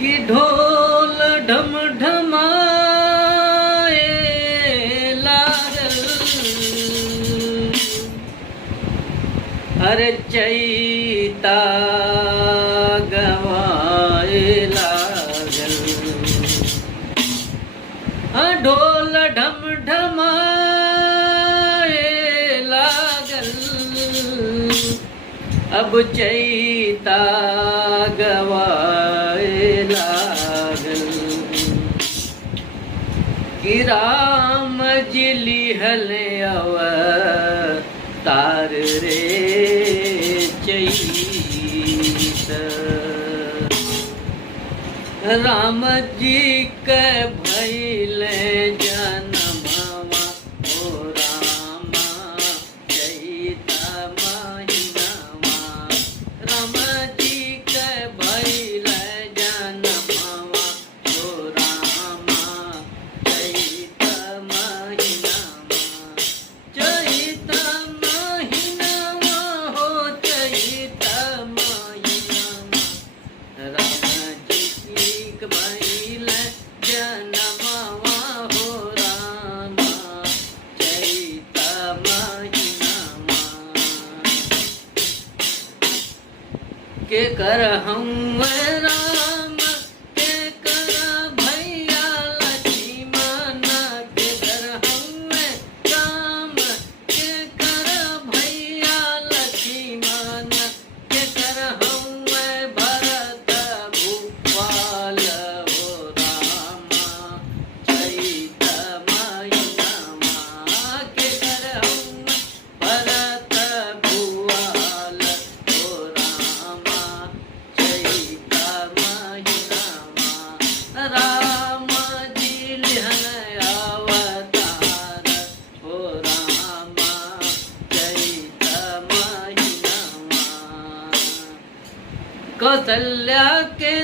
कि ढोल ढम ढमाए लागल, अरे चैता गवाए लागल। ढोल ढम ढमाए लागल, अब चैता गवाए लागल। कि राम जी लिहले अवतार रे चैत, राम जी के भइले जनमवा ओ रामा चैत महिनावा। राम जी के भइले जनमवा ओ रामा चैत महिनावा। चैत महिनावा हो चैत महिनावा, राम जी के भइले जनमवा हो रामा चैत महिनावा। के कर हम राम के कर भैया लक्ष्मण, के कर हम राम के कर भैया लक्ष्मण, के कर हम भरत भूपाल हो रामा चैत महिनावा। के कर हम भरत भूपाल हो रामा चैत महिनावा। राम जी लिहन अवतार हो रामा चैत महिनावा। कौशल्या के